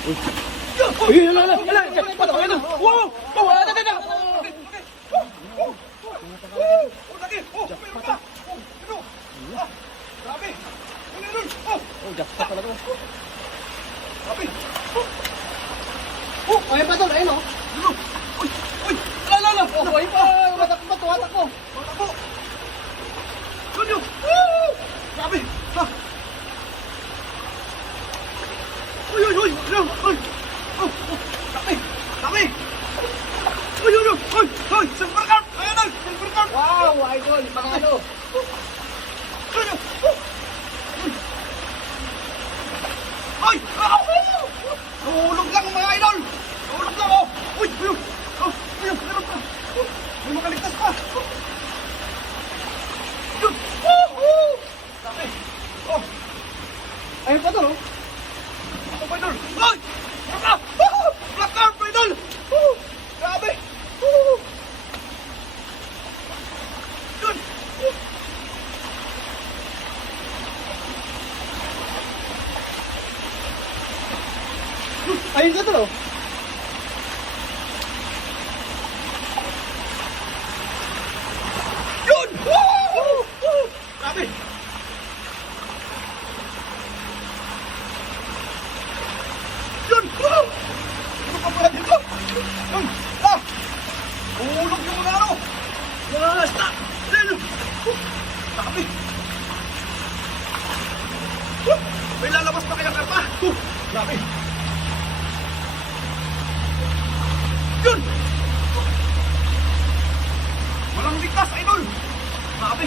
Uy, ala. Wow! Ada. Oh, jackpot talaga. Ayun pa tol, ayun o. Ala. Oh, ayun pa. Watak mo. Grabe. Uy. Dami. Uy. Silver carp. Ayan na, silver carp. Wow, idol. Panalo. Ay! Nahulog lang mga idol! Nahulog lang oh! Uy! Meron pa! May makaligtas pa! Yun! Dami! Oh! Ayun pa tol, oh. Ito pa idol! Ay! Black carp idol! Grabe! Yun! Ayun ka tol, oh. Yun! Grabe! Yun! Ano pa pala dito? Yun! Hulog yung mga ano! Mga isda! Ayun! Grabe! May lalabas pa kaya karpa! Grabe! Yun! Walang ligtas, idol! Grabe!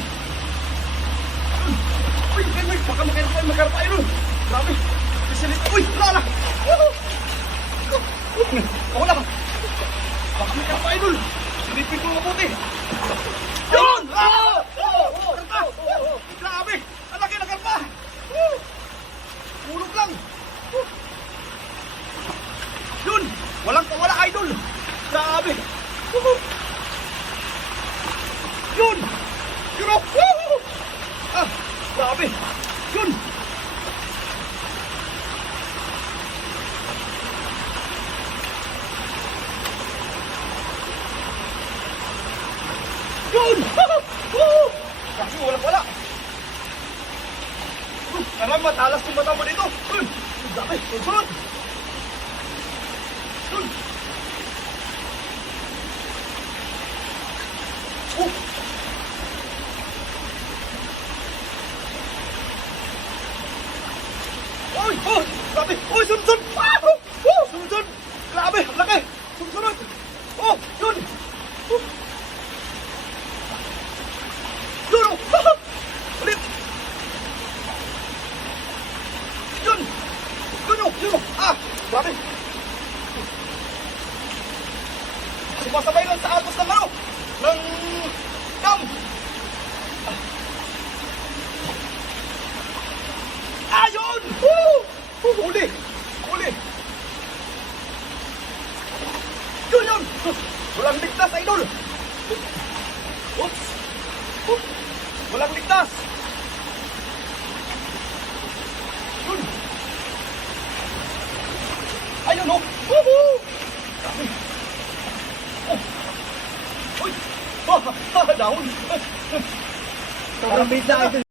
Yun! Uy! Baka makarpa, idol! Grabe! Specialist! Uy! Lala! Wala! Baka makarpa, idol! Silipin ko mabuti! Yun! Karpa! Grabe! Ang laki na karpa! Hulog lang! Yun! Walang kawala, idol! Grabe! Yun! Yun o! Grabe! Yun! Yun! Kasi wala! Alam, matalas yung mata mo dito! Grabe! Sunod! Yun! Uy! Grabe! Uy! Sunod! Sunod! Grabe! Ang laki! Sunod! Oh! Yun! Yun! Ulit! Yun! Yun! Grabe! Sumasabay lang sa agos ng ano! Ng dam! Ayun! Huli! Yun! Walang ligtas, idol! Oops! Walang ligtas! Yun! Ayun, oh! Grabe! Uy! Dahon! Sobrang bait na idol.